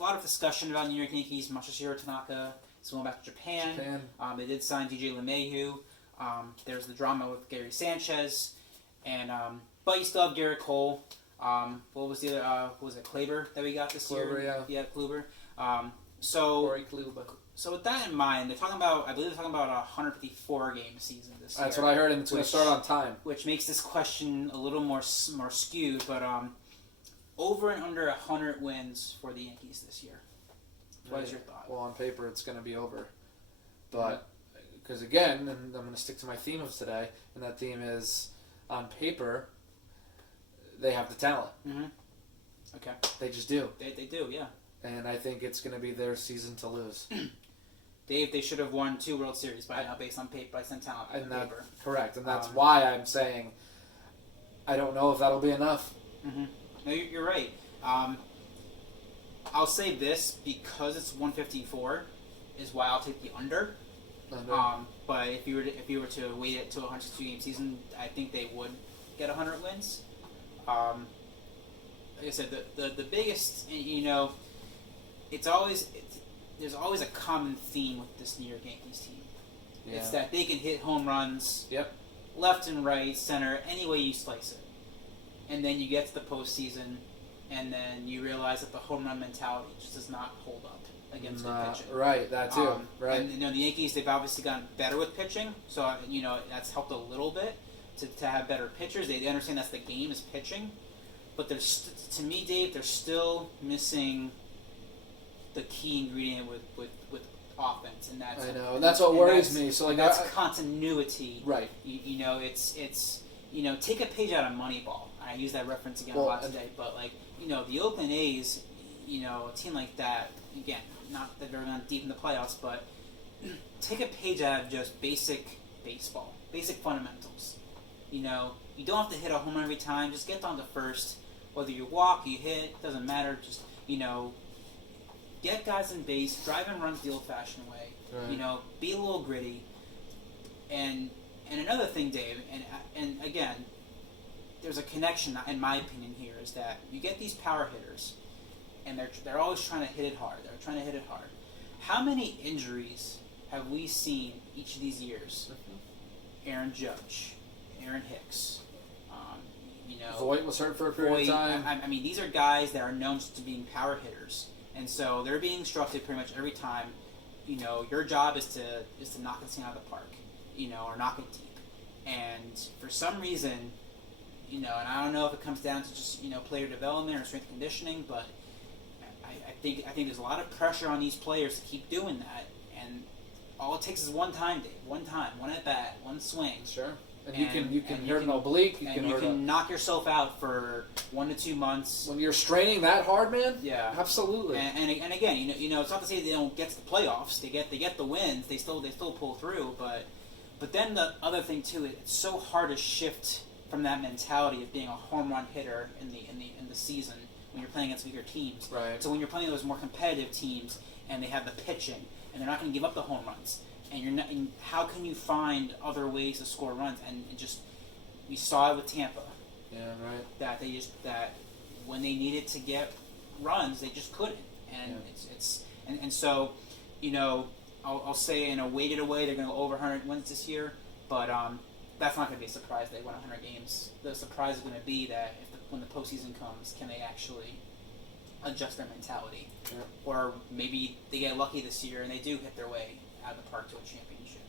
of discussion about New York Yankees. Masahiro Tanaka is going back to Japan. They did sign DJ LeMahieu. There's the drama with Gary Sanchez, and but you still have Garrett Cole. What was the other? What was it, Kleber that we got this year? Yeah, Kleber. Corey Kluber. So with that in mind, I believe they're talking about a 154 game season this year. That's what I heard, and it's going to start on time. Which makes this question a little more skewed, but over and under 100 wins for the Yankees this year. What is your thought? Well, on paper, it's going to be over. But, because again, and I'm going to stick to my theme of today, and that theme is, on paper, they have the talent. Mm-hmm. Okay. They just do. They do, yeah. And I think it's going to be their season to lose. Dave, they should have won 2 World Series by now based on paper, based on talent on paper. Correct, and that's why I'm saying I don't know if that'll be enough. Mm-hmm. No, you're right. I'll say this, because it's 154 is why I'll take the under. But if you were to wait it to a 162-game season, I think they would get 100 wins. Like I said, the biggest, there's always a common theme with this New York Yankees team. Yeah. It's that they can hit home runs left and right, center, any way you slice it. And then you get to the postseason, and then you realize that the home run mentality just does not hold up against good pitching. Right, that too. Right. And the Yankees, they've obviously gotten better with pitching, so that's helped a little bit to have better pitchers. They understand that's the game is pitching, but to me, Dave, they're still missing the key ingredient with offense, and that's that's what worries me. So that's continuity. Right. It's take a page out of Moneyball. I use that reference again a lot today, but the Oakland A's, a team like that, again, not that they're not deep in the playoffs, but take a page out of just basic baseball, basic fundamentals. You don't have to hit a home run every time. Just get down to first. Whether you walk, you hit, doesn't matter. Just get guys in base, drive and runs the old-fashioned way. Right. Be a little gritty. And another thing, Dave, and again, there's a connection, in my opinion, here, is that you get these power hitters, and they're always trying to hit it hard. They're trying to hit it hard. How many injuries have we seen each of these years? Mm-hmm. Aaron Judge, Aaron Hicks. Voit was hurt for a period of time. I mean, these are guys that are known to being power hitters, and so they're being instructed pretty much every time. Your job is to knock this thing out of the park, or knock it deep. And for some reason, and I don't know if it comes down to just player development or strength and conditioning, but I think there's a lot of pressure on these players to keep doing that, and all it takes is one time, Dave. One time, one at bat, one swing. Sure. And you can hurt an oblique. You can knock yourself out for 1 to 2 months. When you're straining that hard, man. Yeah, absolutely. And again, it's not to say they don't get to the playoffs. They get the wins. They still pull through. But then the other thing too, it's so hard to shift from that mentality of being a home run hitter in the season when you're playing against weaker teams. Right. So when you're playing those more competitive teams and they have the pitching and they're not going to give up the home runs. And you're not. And how can you find other ways to score runs? And we saw it with Tampa. Yeah, right. That when they needed to get runs, they just couldn't. And so, I'll say in a weighted away they're going to go over 100 wins this year, but that's not going to be a surprise. They win 100 games. The surprise is going to be that when the postseason comes, can they actually adjust their mentality, or maybe they get lucky this year and they do hit their way out of the park to a championship.